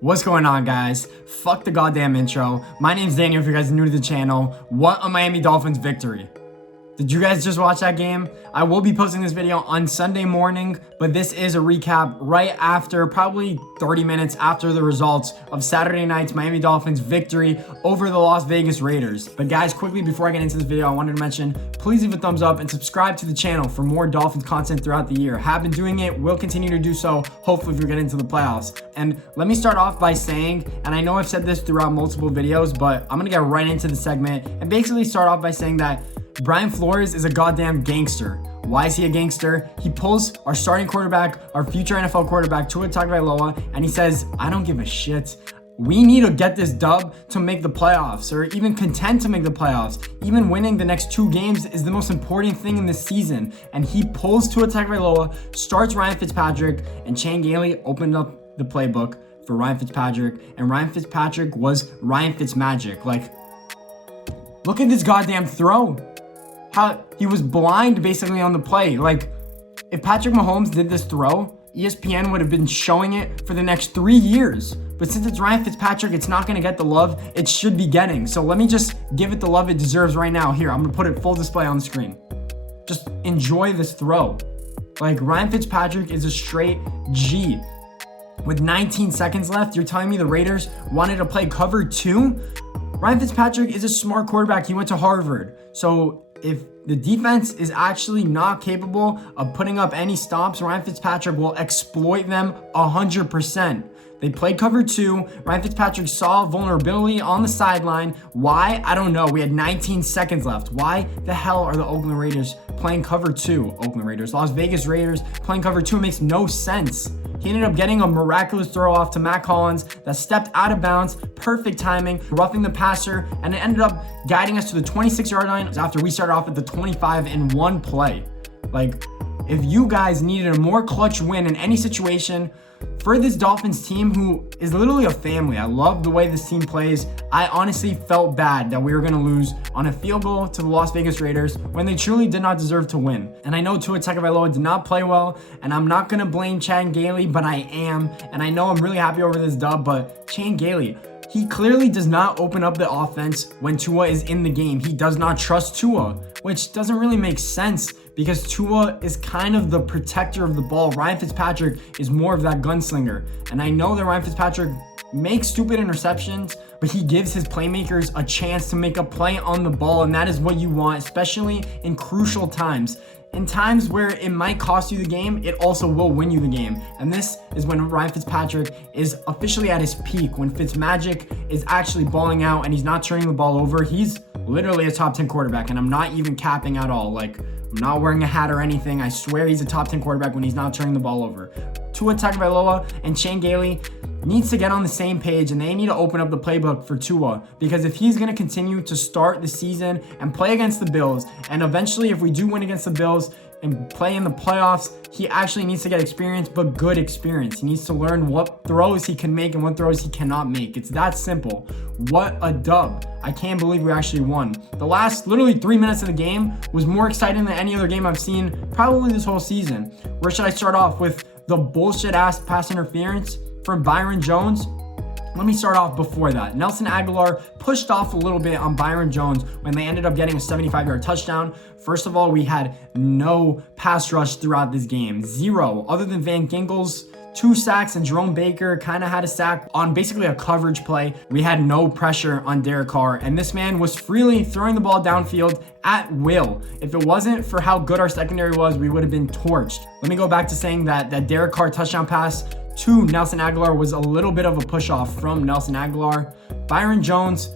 What's going on, guys? Fuck the goddamn intro. My name's Daniel if you guys are new to the channel. What a Miami Dolphins victory. Did you guys just watch that game? I will be posting this video on Sunday morning, but this is a recap right after, probably 30 minutes after the results of Saturday night's Miami Dolphins victory over the Las Vegas Raiders. But guys, quickly before I get into this video, I wanted to mention, please leave a thumbs up and subscribe to the channel for more Dolphins content throughout the year. Have been doing it, will continue to do so, hopefully if we get into the playoffs. And let me start off by saying, and I know I've said this throughout multiple videos, but I'm gonna get right into the segment and basically start off by saying that Brian Flores is a goddamn gangster. Why is he a gangster? He pulls our starting quarterback, our future NFL quarterback, Tua Tagovailoa, and he says, I don't give a shit. We need to get this dub to make the playoffs, or even contend to make the playoffs. Even winning the next 2 games is the most important thing in this season. And he pulls Tua Tagovailoa, starts Ryan Fitzpatrick, and Chan Gailey opened up the playbook for Ryan Fitzpatrick, and Ryan Fitzpatrick was Ryan Fitzmagic. Like, look at this goddamn throw. How he was blind basically on the play. Like, if Patrick Mahomes did this throw, ESPN would have been showing it for the next 3 years. But since it's Ryan Fitzpatrick, it's not going to get the love it should be getting. So let me just give it the love it deserves right now. Here, I'm going to put it full display on the screen. Just enjoy this throw. Like, Ryan Fitzpatrick is a straight G. With 19 seconds left, you're telling me the Raiders wanted to play cover 2? Ryan Fitzpatrick is a smart quarterback. He went to Harvard. So if the defense is actually not capable of putting up any stops, Ryan Fitzpatrick will exploit them 100%. They played cover 2. Ryan Fitzpatrick saw vulnerability on the sideline. Why? I don't know. We had 19 seconds left. Why the hell are the Oakland Raiders playing cover 2? Las Vegas Raiders playing cover 2 makes no sense. He ended up getting a miraculous throw off to Matt Collins that stepped out of bounds, perfect timing, roughing the passer, and it ended up guiding us to the 26-yard line after we started off at the 25 in one play. Like, if you guys needed a more clutch win in any situation, for this Dolphins team, who is literally a family, I love the way this team plays. I honestly felt bad that we were going to lose on a field goal to the Las Vegas Raiders when they truly did not deserve to win. And I know Tua Tagovailoa did not play well, and I'm not going to blame Chan Gailey, but I am. And I know I'm really happy over this dub, but Chan Gailey, he clearly does not open up the offense when Tua is in the game. He does not trust Tua, which doesn't really make sense because Tua is kind of the protector of the ball. Ryan Fitzpatrick is more of that gunslinger. And I know that Ryan Fitzpatrick makes stupid interceptions, but he gives his playmakers a chance to make a play on the ball, and that is what you want, especially in crucial times. In times where it might cost you the game, it also will win you the game. And this is when Ryan Fitzpatrick is officially at his peak, when Fitzmagic is actually balling out and he's not turning the ball over. He's literally a top 10 quarterback, and I'm not even capping at all. Like, I'm not wearing a hat or anything. I swear he's a top 10 quarterback when he's not turning the ball over. Tua Tagovailoa and Chan Gailey needs to get on the same page, and they need to open up the playbook for Tua, because if he's going to continue to start the season and play against the Bills, and eventually if we do win against the Bills and play in the playoffs, he actually needs to get experience, but good experience. He needs to learn what throws he can make and what throws he cannot make. It's that simple. What a dub. I can't believe we actually won. The last literally 3 minutes of the game was more exciting than any other game I've seen probably this whole season. Where should I start off with? The bullshit ass pass interference from Byron Jones? Let me start off before that. Nelson Aguilar pushed off a little bit on Byron Jones when they ended up getting a 75-yard touchdown. First of all, we had no pass rush throughout this game. 0. Other than Van Ginkel's 2 sacks, and Jerome Baker kind of had a sack on basically a coverage play. We had no pressure on Derek Carr, and this man was freely throwing the ball downfield at will. If it wasn't for how good our secondary was, we would have been torched. Let me go back to saying that Derek Carr touchdown pass to Nelson Aguilar was a little bit of a push off from Nelson Aguilar. Byron Jones,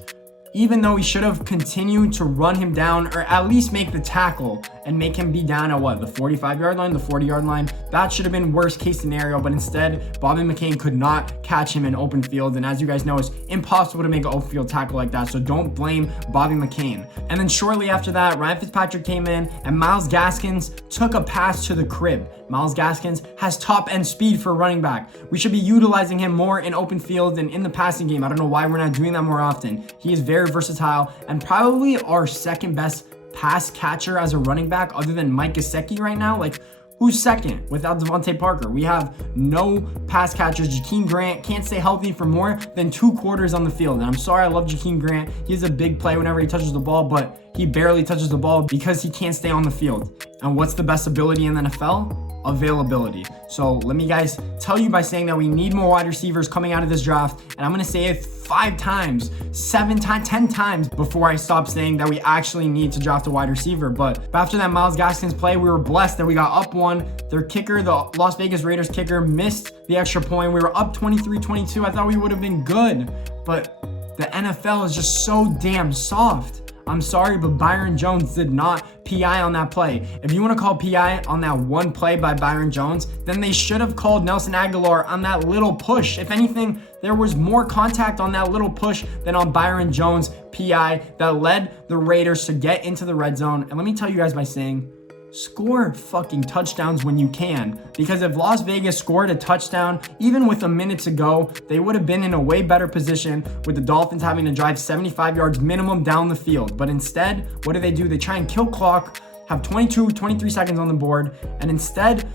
even though he should have continued to run him down, or at least make the tackle and make him be down at what, the 45-yard line, the 40-yard line, that should have been worst case scenario. But instead, Bobby McCain could not catch him in open field, and as you guys know, it's impossible to make an open field tackle like that, so don't blame Bobby McCain. And then shortly after that, Ryan Fitzpatrick came in, and Myles Gaskins took a pass to the crib. Myles Gaskins has top end speed for a running back. We should be utilizing him more in open field and in the passing game. I don't know why we're not doing that more often. He is very versatile and probably our second best pass catcher as a running back other than Mike Gesicki right now. Like, Who's second without Devontae Parker? We have no pass catchers. Jakeem Grant can't stay healthy for more than 2 quarters on the field. And I'm sorry, I love Jakeem Grant. He's a big play whenever he touches the ball, but he barely touches the ball because he can't stay on the field. And what's the best ability in the NFL? Availability. So let me guys tell you by saying that we need more wide receivers coming out of this draft, and I'm gonna say it 5 times, 7 times, 10 times before I stop saying that we actually need to draft a wide receiver. But after that Myles Gaskins play, we were blessed that we got up 1. Their kicker, the Las Vegas Raiders kicker, missed the extra point. We were up 23-22. I thought we would have been good, but the NFL is just so damn soft. I'm sorry, but Byron Jones did not PI on that play. If you want to call PI on that one play by Byron Jones, then they should have called Nelson Aguilar on that little push. If anything, there was more contact on that little push than on Byron Jones' PI that led the Raiders to get into the red zone. And let me tell you guys by saying, score fucking touchdowns when you can, because if Las Vegas scored a touchdown even with a minute to go, they would have been in a way better position with the Dolphins having to drive 75 yards minimum down the field. But instead, what do? They try and kill clock, have 23 seconds on the board, and instead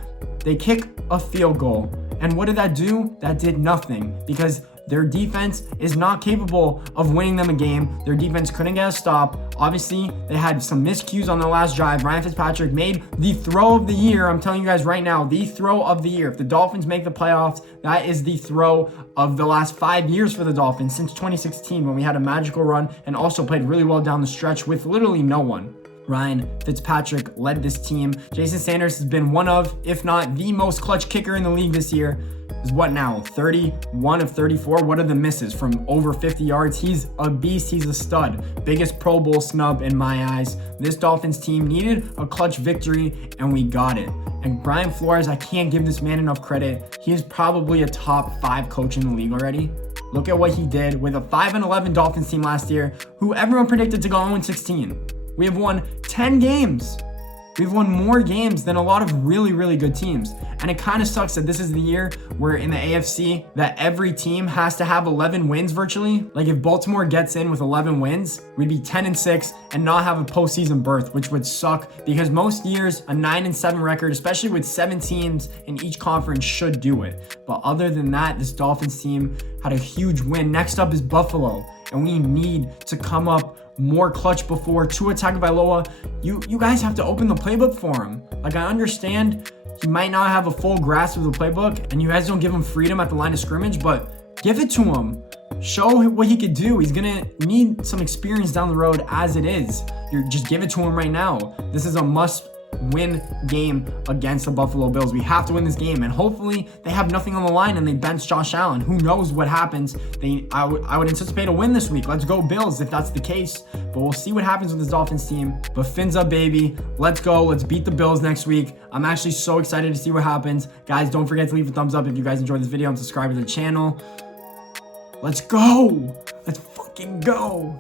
they kick a field goal. And what did that do? That did nothing, because their defense is not capable of winning them a game. Their defense couldn't get a stop. Obviously, they had some miscues on the last drive. Ryan Fitzpatrick made the throw of the year. I'm telling you guys right now, the throw of the year. If the Dolphins make the playoffs, that is the throw of the last 5 years for the Dolphins since 2016, when we had a magical run and also played really well down the stretch with literally no one. Ryan Fitzpatrick led this team. Jason Sanders has been one of, if not the most clutch kicker in the league this year. Is what now? 31 of 34. What are the misses from over 50 yards? He's a beast. He's a stud. Biggest Pro Bowl snub in my eyes. This Dolphins team needed a clutch victory, and we got it. And Brian Flores, I can't give this man enough credit. He is probably a top 5 coach in the league already. Look at what he did with a 5-11 Dolphins team last year, who everyone predicted to go 0-16. We have won 10 games. We've won more games than a lot of really, really good teams. And it kind of sucks that this is the year where in the AFC that every team has to have 11 wins virtually. Like if Baltimore gets in with 11 wins, we'd be 10-6 and not have a postseason berth, which would suck, because most years a 9-7 record, especially with 7 teams in each conference, should do it. But other than that, this Dolphins team had a huge win. Next up is Buffalo, and we need to come up more clutch before Tua Tagovailoa. You guys have to open the playbook for him. Like, I understand he might not have a full grasp of the playbook and you guys don't give him freedom at the line of scrimmage, but give it to him. Show what he could do. He's gonna need some experience down the road as it is. Just give it to him right now. This is a must-win game against the Buffalo Bills. We have to win this game, and hopefully they have nothing on the line and they bench Josh Allen. Who knows what happens? I would anticipate a win this week. Let's go Bills if that's the case, but we'll see what happens with this Dolphins team. But fins up, baby. Let's go. Let's beat the Bills next week. I'm actually so excited to see what happens. Guys, don't forget to leave a thumbs up if you guys enjoyed this video and subscribe to the channel. Let's go. Let's fucking go.